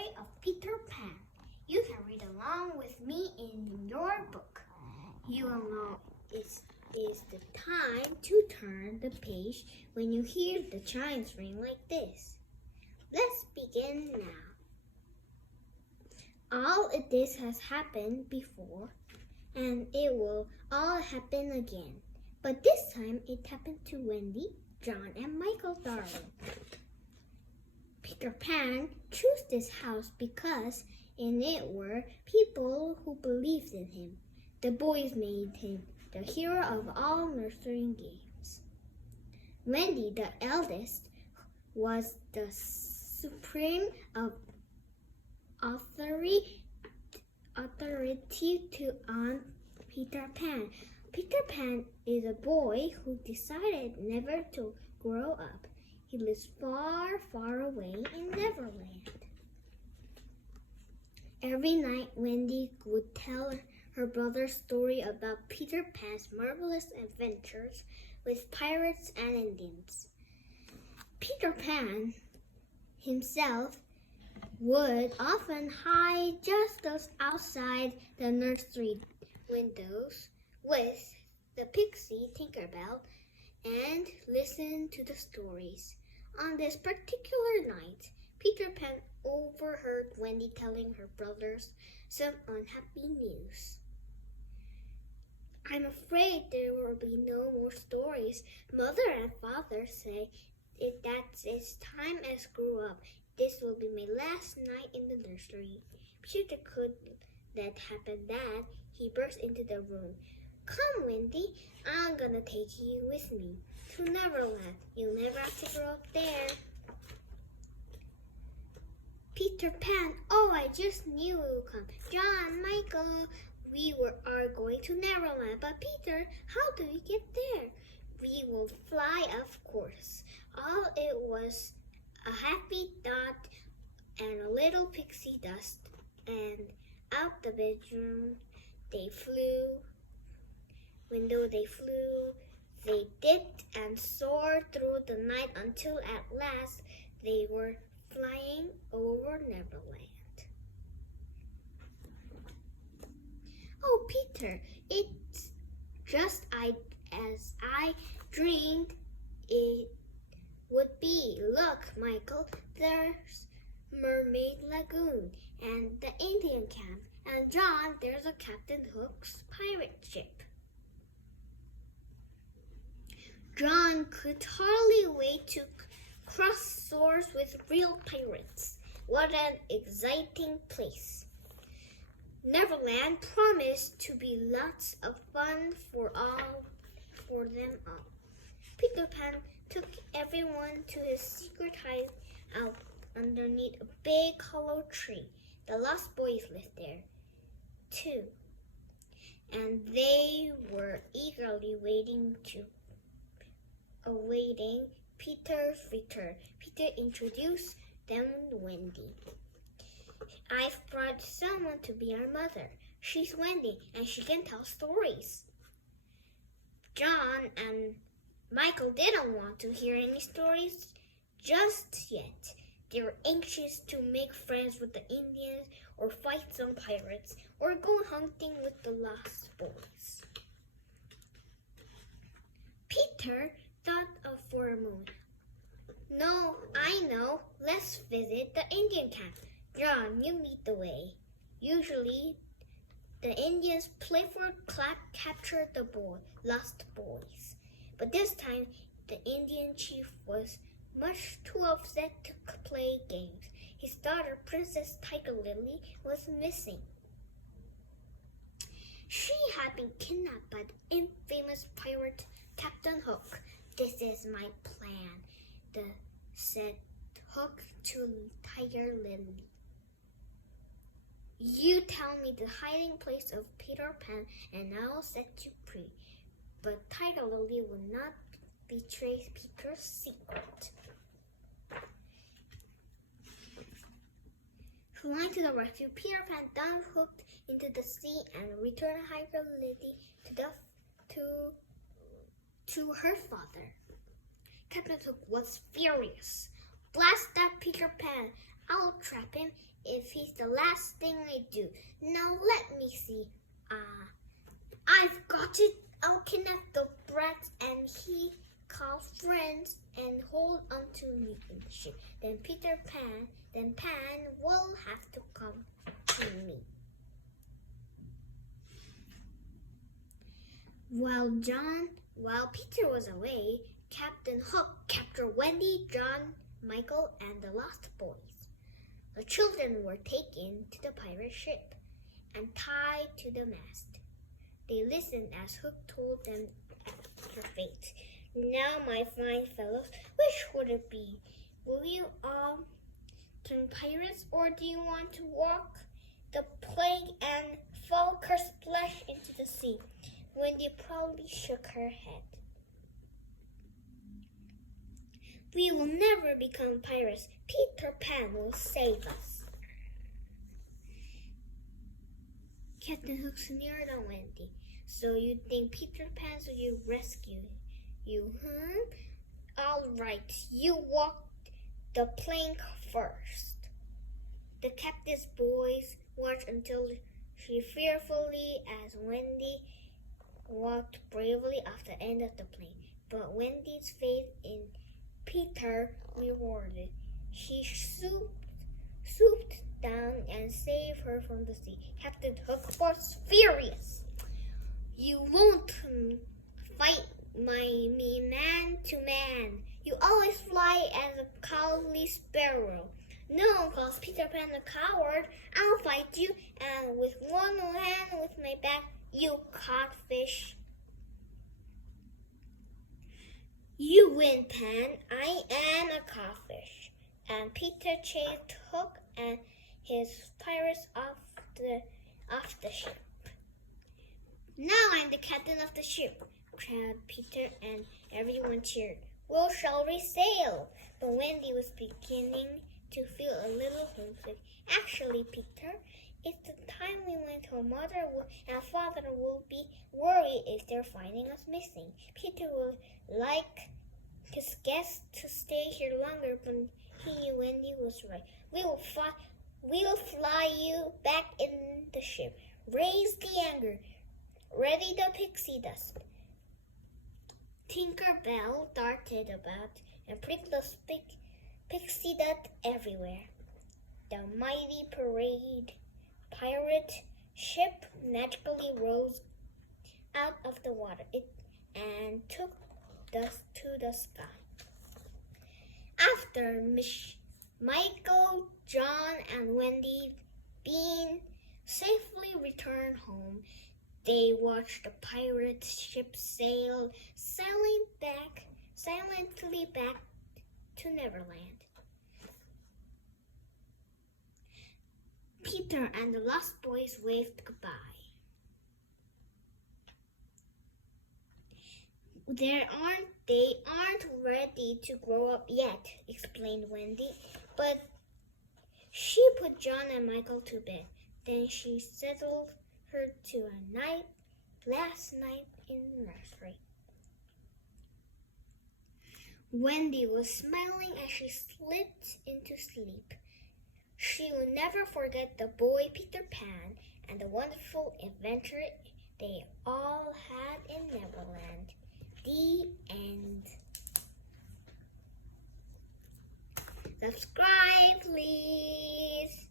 story of Peter Pan. You can read along with me in your book. You will know it is the time to turn the page when you hear the chimes ring like this. Let's begin now. All of this has happened before, and it will all happen again. But this time it happened to Wendy, John, and Michael Darling. Peter Pan chose this house because in it were people who believed in him. The boys made him the hero of all nursery games. Wendy, the eldest, was the supreme of authority to Aunt Peter Pan. Peter Pan is a boy who decided never to grow up. He lives far, far away in Neverland. Every night, Wendy would tell her brother's story about Peter Pan's marvelous adventures with pirates and Indians. Peter Pan himself would often hide just outside the nursery windows with the pixie Tinkerbell and listen to the stories. On this particular night, Peter Pan overheard Wendy telling her brothers some unhappy news. "I'm afraid there will be no more stories. Mother and Father say that it's time I grew up. This will be my last night in the nursery." Peter could let happen that he burst into the room. "Come, Wendy, I'm gonna take you with me to Neverland. You'll never have to grow up there." Peter Pan, "Oh, I just knew it would come. John, Michael, we are going to Neverland. But Peter, how do we get there?" "We will fly, of course." All it was a happy thought and a little pixie dust, and out the bedroom they flew. Window they flew. They dipped and soared through the night until at last they were flying over Neverland. "Oh, Peter, it's just as I dreamed it would be. Look, Michael, there's Mermaid Lagoon and the Indian camp. And John, there's a Captain Hook's pirate ship." John could hardly wait to cross shores with real pirates. What an exciting place. Neverland promised to be lots of fun for them all. Peter Pan took everyone to his secret hideout underneath a big hollow tree. The Lost Boys lived there, too, and they were eagerly awaiting Peter's return. Peter introduced them to Wendy. "I've brought someone to be our mother. She's Wendy, and she can tell stories." John and Michael didn't want to hear any stories just yet. They were anxious to make friends with the Indians or fight some pirates or go hunting with the Lost Boys. Peter thought for a moment. "No, I know. Let's visit the Indian camp. John, you lead the way." Usually, the Indians playfully captured the Lost Boys. But this time, the Indian chief was much too upset to play games. His daughter, Princess Tiger Lily, was missing. She had been kidnapped by the infamous pirate Captain Hook. "This is my plan," said Hook to Tiger Lily. "You tell me the hiding place of Peter Pan and I'll set you free." But Tiger Lily would not betray Peter's secret. Flying to the rescue, Peter Pan dumped Hook into the sea and returned Tiger Lily to her father. Captain Hook was furious. "Blast that Peter Pan! I'll trap him if he's the last thing I do. Now let me see. I've got it. I'll kidnap the brats and he call friends and hold on to me in the ship. Then Pan will have to come to me. While Peter was away, Captain Hook captured Wendy, John, Michael, and the lost boys. The children were taken to the pirate ship and tied to the mast. They listened as Hook told them their fate. Now, my fine fellows, which would it be? Will you all turn pirates, or do you want to walk the plank and fall kersplash into the sea? Wendy proudly shook her head. We will never become pirates. Peter Pan will save us. Captain Hook sneered at Wendy. So you think Peter Pan will rescue you, huh? All right, you walk the plank first. The captain's boys watched until she fearfully as Wendy walked bravely off the end of the plank. But Wendy's faith in Peter rewarded. He swooped down and saved her from the sea. Captain Hook was furious. You won't fight me man to man. You always fly as a cowardly sparrow. No, calls Peter Pan a coward. I'll fight you, and with one hand with my back, you codfish. You win, Pan. I am a codfish. And Peter chased Hook and his pirates off the ship. Now I'm the captain of the ship, cried Peter, and everyone cheered. Well, shall we sail? But Wendy was beginning to feel a little homesick. Actually, Peter, it's the time we went to our mother and father will be worried if they're finding us missing. Peter would like his guests to stay here longer, but he knew Wendy was right. We'll fly you back in the ship. Raise the anchor. Ready the pixie dust. Tinker Bell darted about and pricked the pixie dust everywhere. The mighty pirate ship magically rose out of the water and took dust to the sky. After Michael, John, and Wendy being safely returned home, they watched the pirate ship sail silently back to Neverland. Peter and the lost boys waved goodbye. They aren't ready to grow up yet, explained Wendy, but she put John and Michael to bed. Then she settled her to a last night in the nursery. Wendy was smiling as she slipped into sleep. She will never forget the boy Peter Pan and the wonderful adventure they all had in Neverland. The end. Subscribe, please.